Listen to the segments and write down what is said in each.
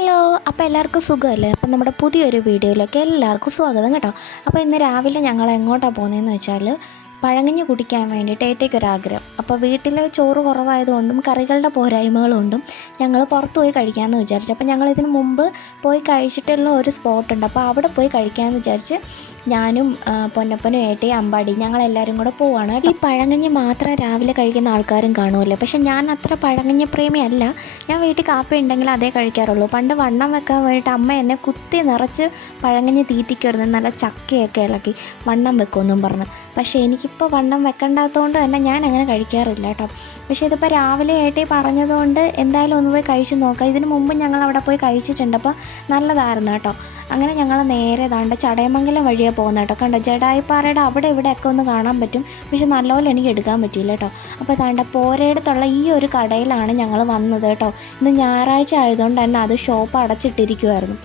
Hello, അപ്പോൾ എല്ലാവർക്കും സുഖമല്ലേ? അപ്പം നമ്മുടെ പുതിയൊരു വീഡിയോയിലേക്ക് എല്ലാവർക്കും സ്വാഗതം കേട്ടോ. അപ്പോൾ ഇന്ന് രാവിലെ ഞങ്ങൾ എങ്ങോട്ടാണ് പോകുന്നതെന്ന് വെച്ചാൽ പഴങ്കഞ്ഞി കുടിക്കാൻ വേണ്ടിയിട്ട് ഏട്ടയ്ക്കൊരാഗ്രഹം. അപ്പോൾ വീട്ടിൽ ചോറ് കുറവായതുകൊണ്ടും കറികളുടെ പോരായ്മകളുകൊണ്ടും ഞങ്ങൾ പുറത്ത് പോയി കഴിക്കാമെന്ന് വിചാരിച്ചു. അപ്പോൾ ഞങ്ങൾ ഇതിന് മുമ്പ് പോയി കഴിച്ചിട്ടുള്ള ഒരു സ്പോട്ടുണ്ട്. അപ്പോൾ അവിടെ പോയി കഴിക്കാമെന്ന് വിചാരിച്ച് ഞാനും പൊന്നപ്പനും ഏട്ടയും അമ്പാടി ഞങ്ങളെല്ലാവരും കൂടെ പോവുകയാണ്. ഈ പഴങ്കഞ്ഞി മാത്രം രാവിലെ കഴിക്കുന്ന ആൾക്കാരും കാണുമല്ലേ. പക്ഷെ ഞാൻ അത്ര പഴങ്കഞ്ഞി പ്രേമിയല്ല. ഞാൻ വീട്ടിൽ കാപ്പി ഉണ്ടെങ്കിൽ അതേ കഴിക്കാറുള്ളൂ. പണ്ട് വണ്ണം വെക്കാൻ വേണ്ടിയിട്ട് അമ്മ എന്നെ കുത്തി നിറച്ച് പഴങ്കഞ്ഞി തീറ്റിക്കുമായിരുന്നു. നല്ല ചക്കയൊക്കെ ഇളക്കി വണ്ണം വെക്കുമെന്നും പറഞ്ഞു. പക്ഷേ എനിക്കിപ്പോൾ വണ്ണം വെക്കേണ്ടാത്തതുകൊണ്ട് തന്നെ ഞാൻ അങ്ങനെ കഴിക്കാറില്ല കേട്ടോ. പക്ഷേ ഇതിപ്പോൾ രാവിലെ ഏട്ടേ പറഞ്ഞതുകൊണ്ട് എന്തായാലും ഒന്ന് പോയി കഴിച്ച് നോക്കാം. ഇതിന് മുമ്പ് ഞങ്ങൾ അവിടെ പോയി കഴിച്ചിട്ടുണ്ട്. അപ്പോൾ നല്ലതായിരുന്നു കേട്ടോ. അങ്ങനെ ഞങ്ങൾ നേരെ ദാണ്ട് ചടയമംഗലം വഴിയാണ് പോകുന്നത് കേട്ടോ. കണ്ടോ, ജഡായിപ്പാറയുടെ അവിടെ ഇവിടെയൊക്കെ ഒന്ന് കാണാൻ പറ്റും. പക്ഷെ നല്ലപോലെ എനിക്ക് എടുക്കാൻ പറ്റിയില്ല കേട്ടോ. അപ്പോൾ ദാണ്ട് പോരയിടത്തുള്ള ഈ ഒരു കടയിലാണ് ഞങ്ങൾ വന്നത് കേട്ടോ. ഇന്ന് ഞായറാഴ്ച ആയതുകൊണ്ട് തന്നെ അത് ഷോപ്പ് അടച്ചിട്ടിരിക്കുമായിരുന്നു.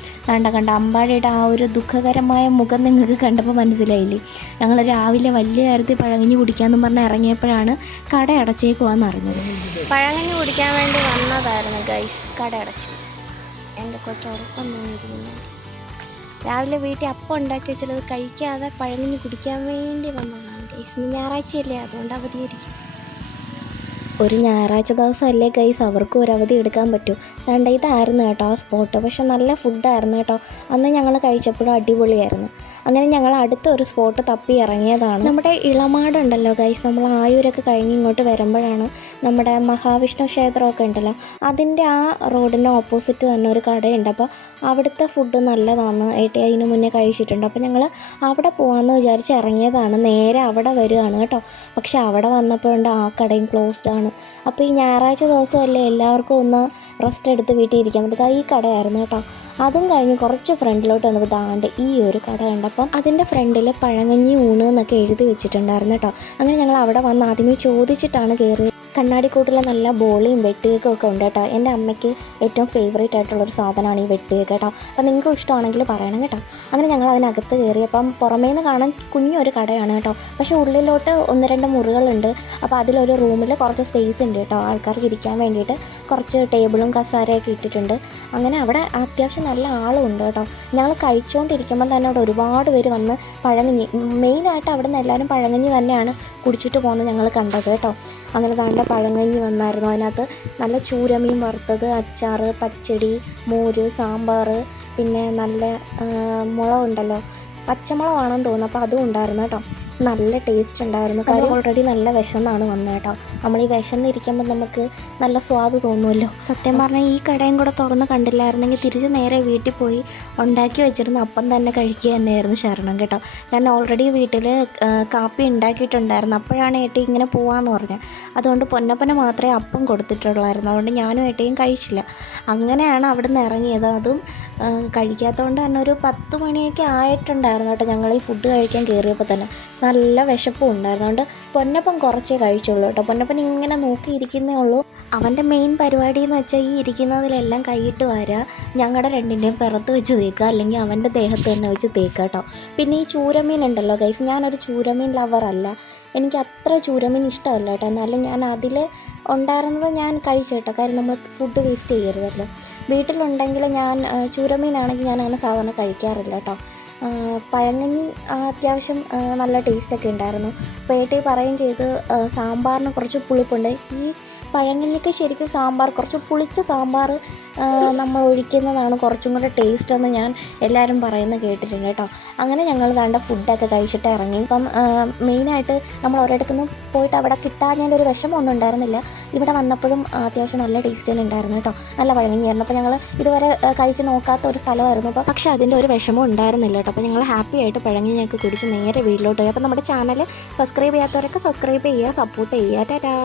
കണ്ട അമ്പാടിയുടെ ആ ഒരു ദുഃഖകരമായ മുഖം നിങ്ങൾക്ക് കണ്ടപ്പോൾ മനസ്സിലായില്ലേ? ഞങ്ങൾ രാവിലെ വലിയ കാര്യത്തിൽ പഴങ്കഞ്ഞി കുടിക്കാമെന്ന് പറഞ്ഞ് ഇറങ്ങിയപ്പോഴാണ് കട അടച്ചേക്കുവാന്ന് അറിഞ്ഞത്. പഴങ്കഞ്ഞി കുടിക്കാൻ വേണ്ടി വന്നതായിരുന്നു ഗൈസ്, കട അടച്ചു. എൻ്റെ കൊച്ചുറക്കം തോന്നിയിരിക്കുന്നു. രാവിലെ വീട്ടിൽ അപ്പം ഉണ്ടാക്കി വെച്ചത് കഴിക്കാതെ പഴങ്കഞ്ഞി കുടിക്കാൻ വേണ്ടി വന്നതാണ് ഗൈസ്. ഇന്ന് ഞായറാഴ്ചയല്ലേ, അതുകൊണ്ട് അവധിയായിരിക്കും. ഒരു ഞായറാഴ്ച ദിവസമല്ലേ ഗൈസ്, അവർക്കും ഒരു അവധി എടുക്കാൻ പറ്റും. അതുകൊണ്ട് ഇതായിരുന്നു കേട്ടോ ആ സ്പോട്ട്. പക്ഷെ നല്ല ഫുഡായിരുന്നു കേട്ടോ. അന്ന് ഞങ്ങൾ കഴിച്ചപ്പോഴും അടിപൊളിയായിരുന്നു. അങ്ങനെ ഞങ്ങൾ അടുത്ത ഒരു സ്പോട്ട് തപ്പി ഇറങ്ങിയതാണ്. നമ്മുടെ ഇളമാടുണ്ടല്ലോ ഗൈസ്, നമ്മൾ ആയൂരൊക്കെ കഴിഞ്ഞ് ഇങ്ങോട്ട് വരുമ്പോഴാണ് നമ്മുടെ മഹാവിഷ്ണു ക്ഷേത്രമൊക്കെ ഉണ്ടല്ലോ, അതിൻ്റെ ആ റോഡിന് ഓപ്പോസിറ്റ് തന്നെ ഒരു കടയുണ്ട്. അപ്പോൾ അവിടുത്തെ ഫുഡ് നല്ലതാണ്. ഏട്ടി അതിന് മുന്നേ കഴിച്ചിട്ടുണ്ട്. അപ്പോൾ ഞങ്ങൾ അവിടെ പോകാമെന്ന് വിചാരിച്ച് ഇറങ്ങിയതാണ്. നേരെ അവിടെ വരികയാണ് കേട്ടോ. പക്ഷെ അവിടെ വന്നപ്പോൾ ഉണ്ട് ആ കടയും ക്ലോസ്ഡ് ആണ്. അപ്പോൾ ഈ ഞായറാഴ്ച ദിവസമല്ലേ എല്ലാവർക്കും ഒന്ന് റെസ്റ്റ് എടുത്ത് വീട്ടിൽ ഇരിക്കാൻ പറ്റും. ഈ കടയായിരുന്നു കേട്ടോ. അതും കഴിഞ്ഞ് കുറച്ച് ഫ്രണ്ടിലോട്ട് വന്നപ്പോൾ ദാണ്ട് ഈ ഒരു കട കണ്ടപ്പം അതിൻ്റെ ഫ്രണ്ടിൽ പഴങ്കഞ്ഞി ഊണ് എന്നൊക്കെ എഴുതി വെച്ചിട്ടുണ്ടായിരുന്നു കേട്ടോ. അങ്ങനെ ഞങ്ങൾ അവിടെ വന്ന് ആദ്യമേ ചോദിച്ചിട്ടാണ് കയറിയത്. കണ്ണാടിക്കൂട്ടിലെ നല്ല ബോളിയും വെട്ടുകേക്കും ഒക്കെ ഉണ്ട് കേട്ടോ. എൻ്റെ അമ്മയ്ക്ക് ഏറ്റവും ഫേവറേറ്റ് ആയിട്ടുള്ളൊരു സാധനമാണ് ഈ വെട്ടുകേക്ക് കേട്ടോ. അപ്പോൾ നിങ്ങൾക്ക് ഇഷ്ടമാണെങ്കിൽ പറയണം കേട്ടോ. അങ്ങനെ ഞങ്ങൾ അതിനകത്ത് കയറിയപ്പം പുറമേ നിന്ന് കാണാൻ കുഞ്ഞൊരു കടയാണ് കേട്ടോ. പക്ഷേ ഉള്ളിലോട്ട് 1-2 മുറികളുണ്ട്. അപ്പോൾ അതിലൊരു റൂമിൽ കുറച്ച് സ്പേസ് ഉണ്ട് കേട്ടോ, ആൾക്കാർക്ക് ഇരിക്കാൻ വേണ്ടിയിട്ട്. കുറച്ച് ടേബിളും കസാരയൊക്കെ ഇട്ടിട്ടുണ്ട്. അങ്ങനെ അവിടെ അത്യാവശ്യം നല്ല ആളും ഉണ്ട് കേട്ടോ. ഞങ്ങൾ കഴിച്ചുകൊണ്ടിരിക്കുമ്പം തന്നെ അവിടെ ഒരുപാട് പേര് വന്ന് പഴങ്കഞ്ഞി, മെയിനായിട്ട് അവിടെ നിന്ന് എല്ലാവരും പഴങ്കഞ്ഞി തന്നെയാണ് കുടിച്ചിട്ട് പോകുന്നത് ഞങ്ങൾ കണ്ടത് കേട്ടോ. അങ്ങനെ നല്ല പഴങ്കഞ്ഞി വന്നായിരുന്നു. അതിനകത്ത് നല്ല ചൂരമീൻ വറുത്തത്, അച്ചാർ, പച്ചടി, മോര്, സാമ്പാർ, പിന്നെ നല്ല മുളകുണ്ടല്ലോ, പച്ചമുളകാണെന്ന് തോന്നുന്നു. അപ്പോൾ അതും ഉണ്ടായിരുന്നു കേട്ടോ. നല്ല ടേസ്റ്റ് ഉണ്ടായിരുന്നു. കാര്യം ഓൾറെഡി നല്ല വിശന്നാണ് വന്നത് കേട്ടോ. നമ്മൾ ഈ വിശന്നിരിക്കുമ്പോൾ നമുക്ക് നല്ല സ്വാദ് തോന്നുമല്ലോ. സത്യം പറഞ്ഞാൽ ഈ കടയും കൂടെ തുറന്ന് കണ്ടില്ലായിരുന്നെങ്കിൽ തിരിച്ച് നേരെ വീട്ടിൽ പോയി ഉണ്ടാക്കി വെച്ചിരുന്ന അപ്പം തന്നെ കഴിക്കുക തന്നെയായിരുന്നു ശരണം കേട്ടോ. ഞാൻ ഓൾറെഡി വീട്ടിൽ കാപ്പി ഉണ്ടാക്കിയിട്ടുണ്ടായിരുന്നു. അപ്പോഴാണ് ഏട്ടി ഇങ്ങനെ പോവാമെന്ന് പറഞ്ഞത്. അതുകൊണ്ട് പൊന്നപ്പന് മാത്രമേ അപ്പം കൊടുത്തിട്ടുള്ളായിരുന്നു. അതുകൊണ്ട് ഞാനും ഏട്ടയും കഴിച്ചില്ല. അങ്ങനെയാണ് അവിടെ നിന്ന് ഇറങ്ങിയത്. അതും കഴിക്കാത്തതുകൊണ്ട് തന്നെ ഒരു 10 മണിയൊക്കെ ആയിട്ടുണ്ടായിരുന്നു കേട്ടോ ഞങ്ങൾ ഈ ഫുഡ് കഴിക്കാൻ കയറിയപ്പോൾ തന്നെ. നല്ല വിശപ്പും ഉണ്ടായിരുന്നു. അതുകൊണ്ട് പൊന്നപ്പൻ കുറച്ചേ കഴിച്ചുള്ളൂ കേട്ടോ. പൊന്നപ്പൻ ഇങ്ങനെ നോക്കിയിരിക്കുന്നേ ഉള്ളൂ. അവൻ്റെ മെയിൻ പരിപാടി എന്ന് വെച്ചാൽ ഈ ഇരിക്കുന്നതിലെല്ലാം കൈയിട്ട് വരിക, ഞങ്ങളുടെ രണ്ടിൻ്റെയും പിറത്ത് വെച്ച് തേക്കുക, അല്ലെങ്കിൽ അവൻ്റെ ദേഹത്ത് തന്നെ വെച്ച് തേക്കുക കേട്ടോ. പിന്നെ ഈ ചൂരമീൻ ഉണ്ടല്ലോ ഗൈസ്, ഞാനൊരു ചൂരമീൻ ലവറല്ല. എനിക്ക് അത്ര ചൂരമീൻ ഇഷ്ടമല്ല കേട്ടോ. എന്നാലും ഞാൻ അതിൽ ഉണ്ടായിരുന്നത് ഞാൻ കഴിച്ചു കേട്ടോ. കാര്യം നമ്മൾ ഫുഡ് വേസ്റ്റ് ചെയ്യരുതല്ലോ. വീട്ടിലുണ്ടെങ്കിൽ ഞാൻ ചൂരമീനാണെങ്കിൽ ഞാൻ അങ്ങനെ സാധാരണ കഴിക്കാറില്ല കേട്ടോ. പഴങ്കഞ്ഞി അത്യാവശ്യം നല്ല ടേസ്റ്റൊക്കെ ഉണ്ടായിരുന്നു. അപ്പോൾ ഏട്ടി പറയുകയും ചെയ്ത് സാമ്പാറിന് കുറച്ച് പുളിപ്പുണ്ട്. ഈ പഴങ്കഞ്ഞിക്ക് ശരിക്കും സാമ്പാർ, കുറച്ച് പുളിച്ച സാമ്പാർ നമ്മൾ ഒഴിക്കുന്നതാണ് കുറച്ചും കൂടെ ടേസ്റ്റ് എന്ന് ഞാൻ എല്ലാവരും പറയുന്നത് കേട്ടിട്ടുണ്ട് കേട്ടോ. അങ്ങനെ ഞങ്ങൾ വേണ്ട ഫുഡൊക്കെ കഴിച്ചിട്ട് ഇറങ്ങി. ഇപ്പം മെയിനായിട്ട് നമ്മൾ ഒരിടത്തുനിന്ന് പോയിട്ട് അവിടെ കിട്ടാഞ്ഞതിൻ്റെ ഒരു വിഷമമൊന്നും ഉണ്ടായിരുന്നില്ല. ഇവിടെ വന്നപ്പോഴും അത്യാവശ്യം നല്ല ടേസ്റ്റ് ഉണ്ടായിരുന്നു കേട്ടോ. നല്ല പഴങ്കഞ്ഞിയായിരുന്നു. അപ്പോൾ ഞങ്ങൾ ഇതുവരെ കഴിച്ച് നോക്കാത്ത ഒരു സ്ഥലമായിരുന്നു. അപ്പോൾ പക്ഷേ അതിൻ്റെ ഒരു വിഷമം ഉണ്ടായിരുന്നില്ല കേട്ടോ. അപ്പോൾ ഞങ്ങൾ ഹാപ്പി ആയിട്ട് പഴങ്കഞ്ഞിയൊക്കെ കുടിച്ച് നേരെ വീട്ടിലോട്ട് പോയി. അപ്പോൾ നമ്മുടെ ചാനൽ സബ്സ്ക്രൈബ് ചെയ്യാത്തവരൊക്കെ സബ്സ്ക്രൈബ് ചെയ്യുക, സപ്പോർട്ട് ചെയ്യുക. ടാറ്റാ.